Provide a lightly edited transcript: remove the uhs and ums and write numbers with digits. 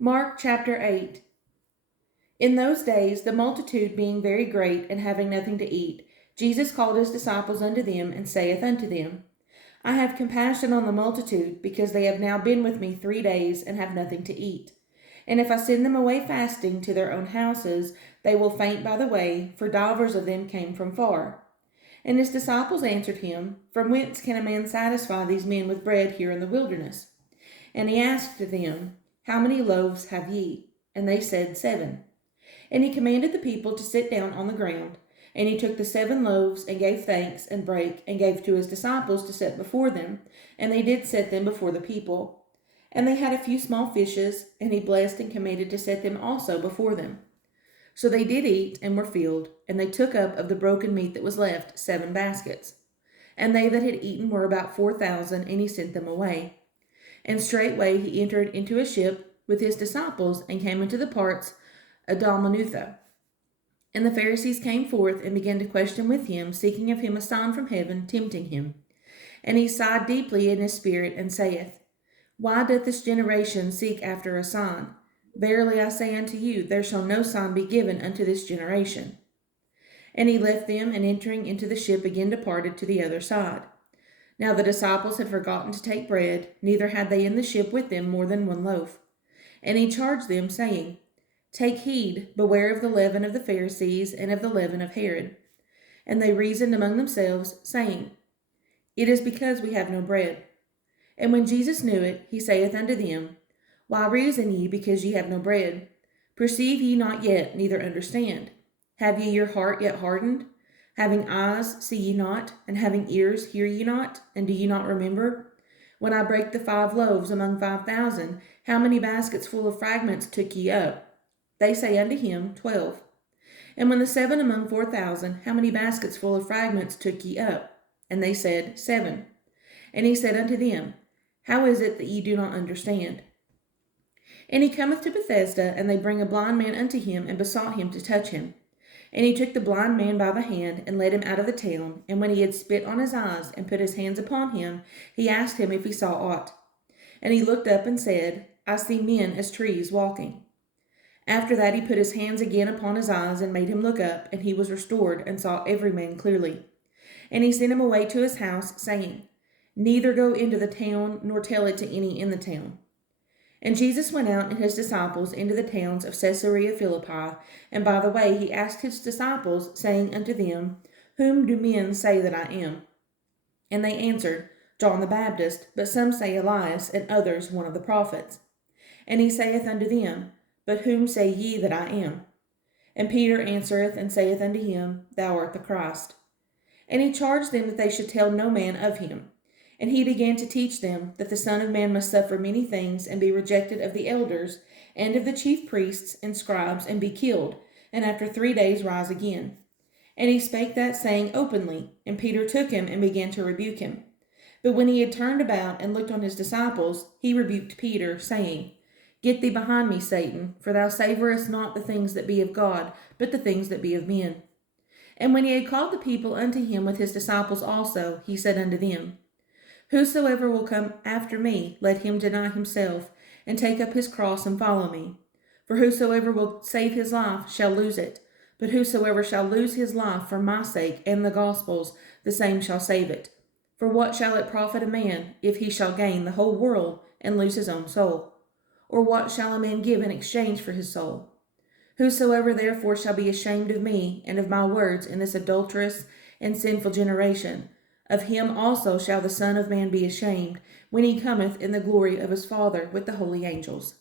Mark chapter 8. In those days, the multitude being very great, and having nothing to eat, Jesus called his disciples unto them, and saith unto them, I have compassion on the multitude, because they have now been with me 3 days, and have nothing to eat. And if I send them away fasting to their own houses, they will faint by the way, for divers of them came from far. And his disciples answered him, From whence can a man satisfy these men with bread here in the wilderness? And he asked them, How many loaves have ye? And they said, 7. And he commanded the people to sit down on the ground. And he took the 7 loaves, and gave thanks, and brake, and gave to his disciples to set before them. And they did set them before the people. And they had a few small fishes, and he blessed and commanded to set them also before them. So they did eat, and were filled, and they took up of the broken meat that was left 7 baskets. And they that had eaten were about 4,000, and he sent them away. And straightway he entered into a ship with his disciples, and came into the parts of Dalmanutha. And the Pharisees came forth, and began to question with him, seeking of him a sign from heaven, tempting him. And he sighed deeply in his spirit, and saith, Why doth this generation seek after a sign? Verily I say unto you, there shall no sign be given unto this generation. And he left them, and entering into the ship again departed to the other side. Now the disciples had forgotten to take bread, neither had they in the ship with them more than 1 loaf. And he charged them, saying, Take heed, beware of the leaven of the Pharisees, and of the leaven of Herod. And they reasoned among themselves, saying, It is because we have no bread. And when Jesus knew it, he saith unto them, Why reason ye, because ye have no bread? Perceive ye not yet, neither understand? Have ye your heart yet hardened? Having eyes, see ye not? And having ears, hear ye not? And do ye not remember? When I brake the 5 loaves among 5,000, how many baskets full of fragments took ye up? They say unto him, 12. And when the 7 among 4,000, how many baskets full of fragments took ye up? And they said, 7. And he said unto them, How is it that ye do not understand? And he cometh to Bethesda, and they bring a blind man unto him, and besought him to touch him. And he took the blind man by the hand, and led him out of the town. And when he had spit on his eyes, and put his hands upon him, he asked him if he saw aught. And he looked up and said, I see men as trees walking. After that he put his hands again upon his eyes, and made him look up, and he was restored, and saw every man clearly. And he sent him away to his house, saying, Neither go into the town, nor tell it to any in the town. And Jesus went out and his disciples into the towns of Caesarea Philippi, and by the way he asked his disciples, saying unto them, Whom do men say that I am? And they answered, John the Baptist, but some say Elias, and others one of the prophets. And he saith unto them, But whom say ye that I am? And Peter answereth and saith unto him, Thou art the Christ. And he charged them that they should tell no man of him. And he began to teach them that the Son of Man must suffer many things, and be rejected of the elders, and of the chief priests and scribes, and be killed, and after 3 days rise again. And he spake that saying openly, and Peter took him and began to rebuke him. But when he had turned about and looked on his disciples, he rebuked Peter, saying, Get thee behind me, Satan, for thou savorest not the things that be of God, but the things that be of men. And when he had called the people unto him with his disciples also, he said unto them, Whosoever will come after me, let him deny himself, and take up his cross and follow me. For whosoever will save his life shall lose it, but whosoever shall lose his life for my sake and the gospel's, the same shall save it. For what shall it profit a man, if he shall gain the whole world and lose his own soul? Or what shall a man give in exchange for his soul? Whosoever therefore shall be ashamed of me and of my words in this adulterous and sinful generation, of him also shall the Son of Man be ashamed, when he cometh in the glory of his Father with the holy angels.